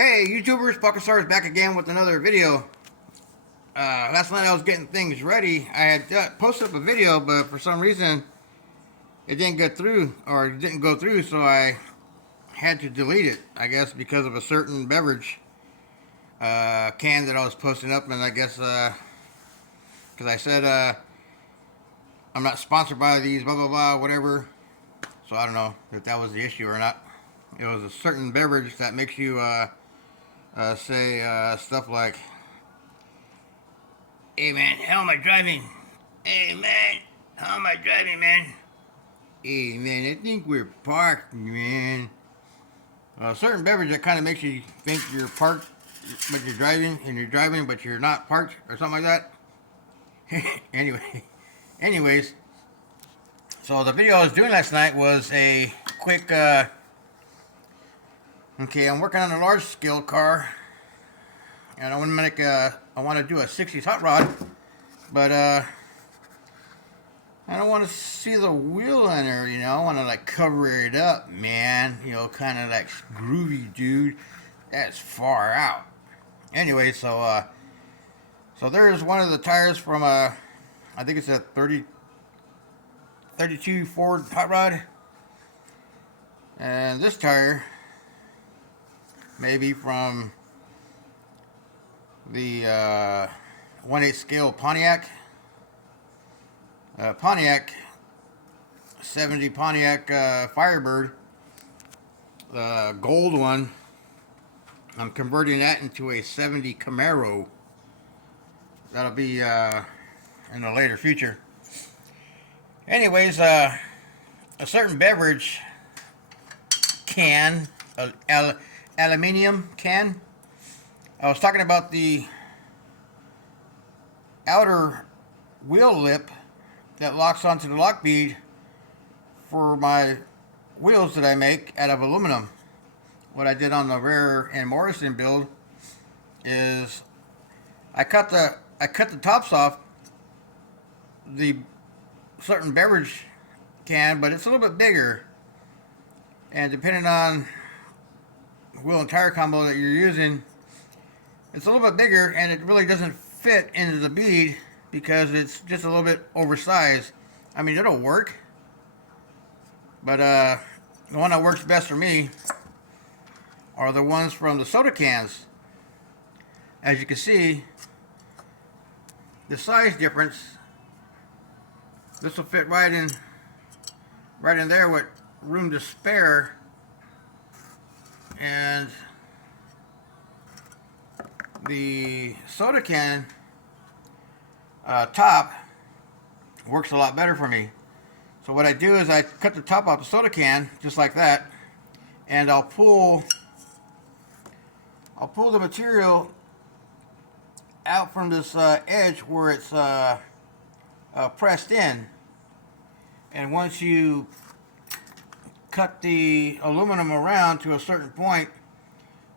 Hey YouTubers, Buckastar is back again with another video. Last night I was getting things ready. I had posted up a video, but for some reason it didn't get through, or it didn't go through, so I had to delete it, I guess, because of a certain beverage can that I was posting up, and I guess because I said I'm not sponsored by these, blah blah blah, whatever. So I don't know if that was the issue or not. It was a certain beverage that makes you say stuff like, "Hey man, how am I driving? Hey man, how am I driving, man? Hey man, I think we're parked, man." A certain beverage that kind of makes you think you're parked, but you're driving, and you're driving, but you're not parked, or something like that. Anyways, so the video I was doing last night was a quick. Okay, I'm working on a large scale car, and I want to make I want to do a 60s hot rod, but I don't want to see the wheel in there, you know. I want to like cover it up, man. You know, kind of like groovy, dude. That's far out. Anyway, so there's one of the tires from I think it's a 32 Ford hot rod, and this tire maybe from the 1/8 scale Pontiac 70 Pontiac Firebird, the gold one. I'm converting that into a 70 Camaro. That'll be in the later future. Anyways, a certain beverage can, aluminum can. I was talking about the outer wheel lip that locks onto the lock bead for my wheels that I make out of aluminum. What I did on the Rare and Morrison build is I cut the tops off the certain beverage can, but it's a little bit bigger, and depending on wheel and tire combo that you're using, it's a little bit bigger, and it really doesn't fit into the bead because it's just a little bit oversized. I mean, it'll work, but the one that works best for me are the ones from the soda cans. As you can see, the size difference, this will fit right in there with room to spare, and the soda can top works a lot better for me. So what I do is I cut the top off the soda can just like that, and I'll pull the material out from this edge where it's pressed in. And once you cut the aluminum around to a certain point,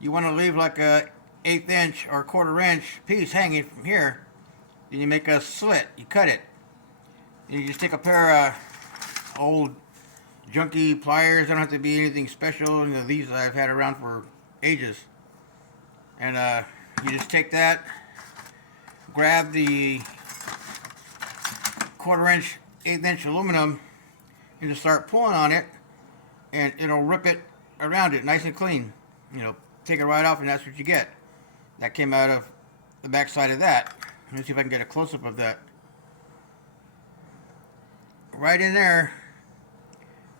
you want to leave like a 1/8 inch or 1/4 inch piece hanging from here. Then you make a slit, you cut it, and you just take a pair of old junky pliers. They don't have to be anything special. You know, these I've had around for ages. And you just take that, grab the 1/4 inch, 1/8 inch aluminum, and just start pulling on it, and it'll rip it around it nice and clean. You know, take it right off, and that's what you get. That came out of the back side of that. Let me see if I can get a close-up of that. Right in there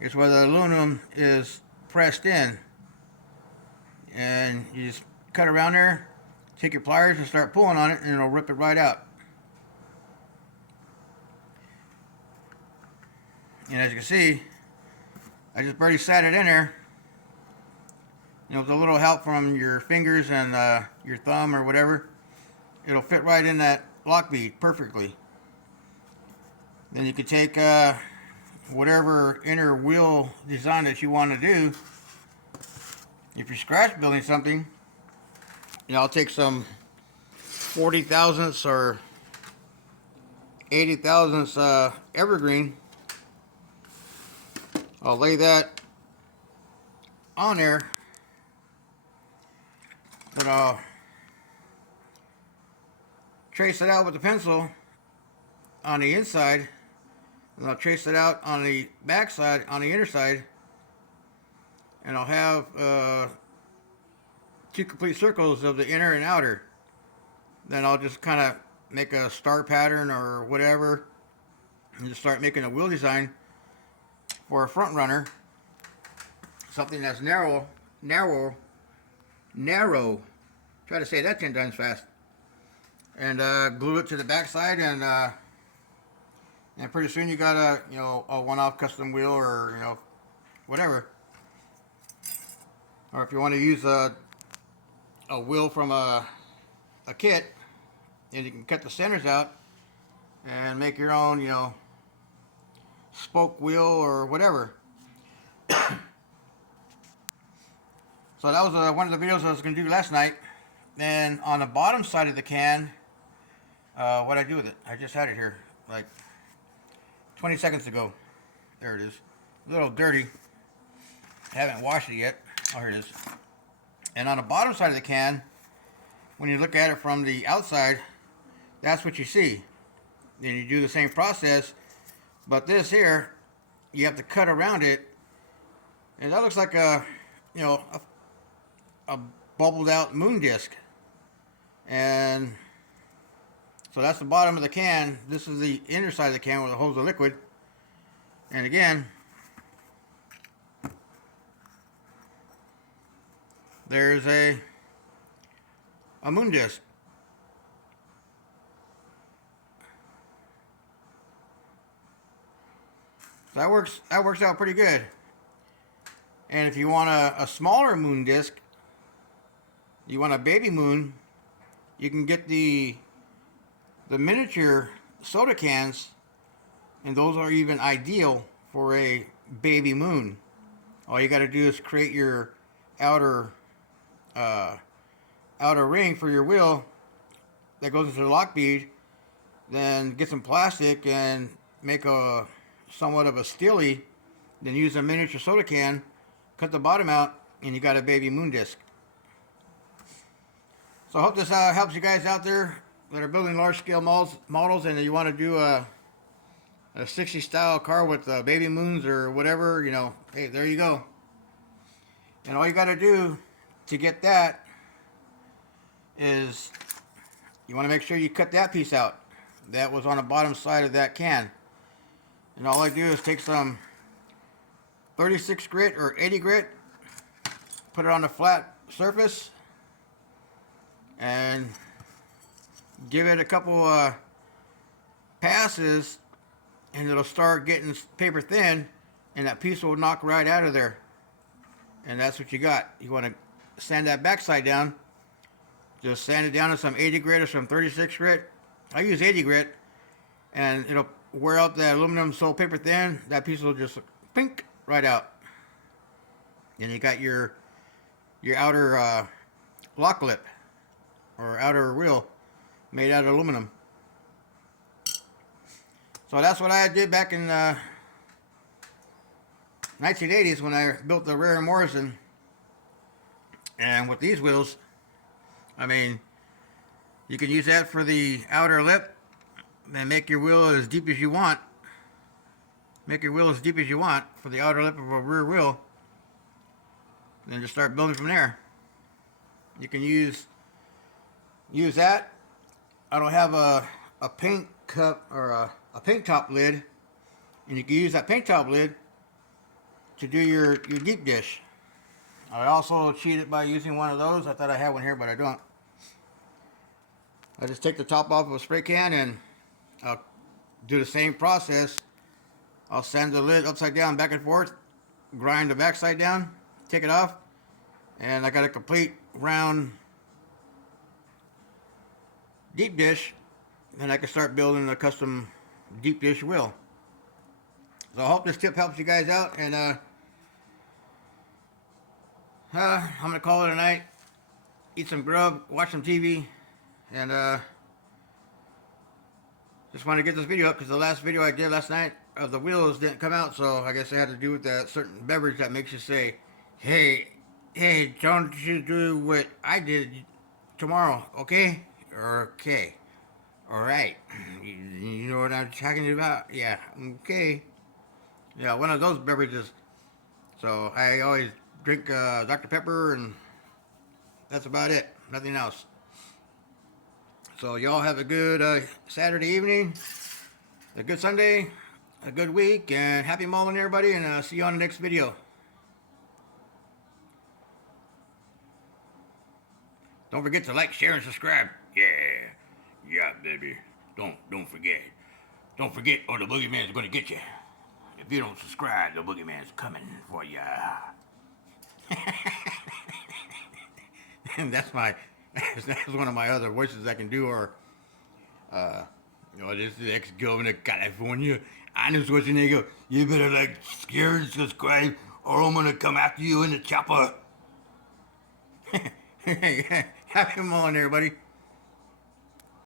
is where the aluminum is pressed in, and you just cut around there, take your pliers and start pulling on it, and it'll rip it right out. And as you can see, I just barely sat it in there. You know, with a little help from your fingers and your thumb or whatever, it'll fit right in that lock bead perfectly. Then you can take whatever inner wheel design that you want to do. If you're scratch building something, you know, I'll take some 40 thousandths or 80 thousandths evergreen. I'll lay that on there, then I'll trace it out with the pencil on the inside, and I'll trace it out on the back side, on the inner side, and I'll have two complete circles of the inner and outer. Then I'll just kind of make a star pattern or whatever, and just start making a wheel design for a front runner, something that's narrow. Try to say that 10 times fast. And glue it to the back side, and pretty soon you got a one-off custom wheel, or whatever. Or if you want to use a wheel from a kit, and you can cut the centers out and make your own spoke wheel or whatever. So that was one of the videos I was going to do last night. And on the bottom side of the can, what I do with it, I just had it here like 20 seconds ago. There it is. A little dirty. I haven't washed it yet. Oh, here it is. And on the bottom side of the can, when you look at it from the outside, that's what you see. Then you do the same process, but this here, you have to cut around it, and that looks like a bubbled out moon disc. And so that's the bottom of the can. This is the inner side of the can where it holds the liquid. And again, there's a moon disc. So that works out pretty good. And if you want a smaller moon disc, you want a baby moon, you can get the miniature soda cans, and those are even ideal for a baby moon. All you got to do is create your outer ring for your wheel that goes into the lock bead, then get some plastic and make a somewhat of a steely, then use a miniature soda can, cut the bottom out, and you got a baby moon disc. So I hope this helps you guys out there that are building large scale models, and you want to do a 60s style car with baby moons or whatever. Hey, there you go. And all you got to do to get that is you want to make sure you cut that piece out. That was on the bottom side of that can. And all I do is take some 36 grit or 80 grit, put it on a flat surface, and give it a couple passes, and it'll start getting paper thin, and that piece will knock right out of there. And that's what you got. You want to sand that backside down. Just sand it down to some 80 grit or some 36 grit. I use 80 grit, and it'll wear out the aluminum so paper thin, that piece will just pink right out. And you got your outer lock lip or outer wheel made out of aluminum. So that's what I did back in 1980s when I built the Rare Morrison. And with these wheels, I mean, you can use that for the outer lip and make your wheel as deep as you want. Make your wheel as deep as you want for the outer lip of a rear wheel. Then just start building from there. You can use that. I don't have a paint cup or a paint top lid, and you can use that paint top lid to do your deep dish. I also cheated by using one of those. I thought I had one here, but I don't. I just take the top off of a spray can, and I'll do the same process. I'll sand the lid upside down, back and forth, grind the backside down, take it off, and I got a complete round deep dish. Then I can start building a custom deep dish wheel. So I hope this tip helps you guys out, and I'm gonna call it a night. Eat some grub, watch some TV, and just want to get this video up because the last video I did last night of the wheels didn't come out, so I guess it had to do with that certain beverage that makes you say, hey, don't you do what I did tomorrow, okay? Okay. All right. You know what I'm talking about? Yeah. Okay. Yeah, one of those beverages. So I always drink Dr. Pepper, and that's about it. Nothing else. So y'all have a good Saturday evening, a good Sunday, a good week, and happy mauling, everybody, and see you on the next video. Don't forget to like, share, and subscribe. Yeah. Yeah, baby. Don't forget. Don't forget, or the boogeyman's gonna get you. If you don't subscribe, the boogeyman's coming for ya. And that's one of my other voices I can do. Or this is the ex-governor of California, Arnold Schwarzenegger. You better like, share, and subscribe, or I'm gonna come after you in the chopper. Happy morning, everybody.